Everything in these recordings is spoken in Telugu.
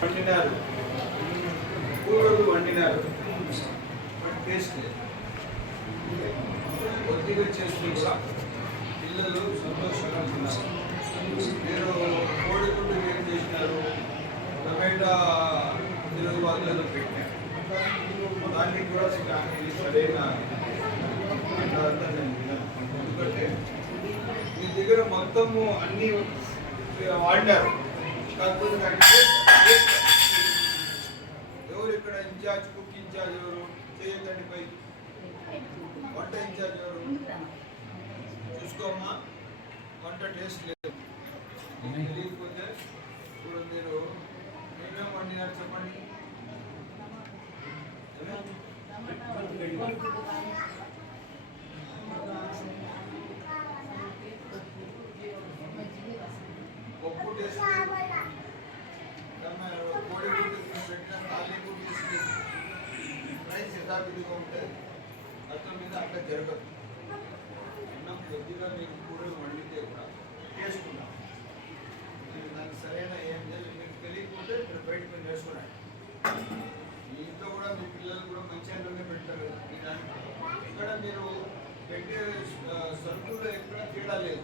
వండినారు, కూరలు వండినారు, టేస్ట్ కొద్దిగా చేస్తే కూడా పిల్లలు సంతోషంగా తిన్నారు. మీరు కోడిగుడ్డు ఏం చేసినారు, టమాటా తిరుగుబాటులను పెట్టారు, దాన్ని కూడా ఇది సరైన అంతా నేను విన్నాను. ఎందుకంటే మీ దగ్గర మొత్తము అన్నీ వాడినారు, కాకపోతే ఎవరు ఇక్కడ ఇన్ఛార్జ్, కుక్ ఇన్ఛార్జ్ ఎవరు చేయొద్దండి, పై వంట ఇన్ఛార్జ్ ఎవరు చూసుకోమ్మా. వంట టేస్ట్ లేదు తెలియకపోతే ఇప్పుడు మీరు ఏమేమి వండినారు చెప్పండి. పప్పు టేస్ట్ కోడి గుడ్డు పెట్టిన తాళి కూడా టేస్ట్ రైస్ యథావిధిగా ఉంటుంది. అతని మీద అట్లా జరగదు. అన్నం కొద్దిగా మీకు కూరలు వండితే కూడా టేస్ట్ ఉండాలి. మీరు దానికి సరైన ఏం చేయాలి మీకు తెలియకపోతే మీరు బయట మీరు నేర్చుకున్నాడు. మీ ఇంట్లో కూడా మీ పిల్లలు కూడా మంచి అన్నంగా పెడతారు. ఇక్కడ మీరు పెట్టే సరుకుల్లో ఎక్కడ తేడా లేదు,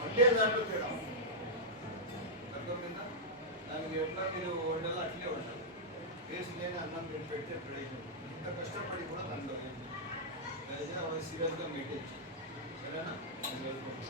వండే దాంట్లో తేడా. అర్థమైందా? దానికి ఎట్లా మీరు వండాలో అట్లే వండాలి. టేస్ట్ లేని అన్నం మీరు పెడితే ప్రయోజనం. ఇంత కష్టపడి కూడా దాంట్లో అయితే అవి సీరియస్గా మెయింటైన్ చేయాలి. సరేనా? వెళ్ళిపోండి.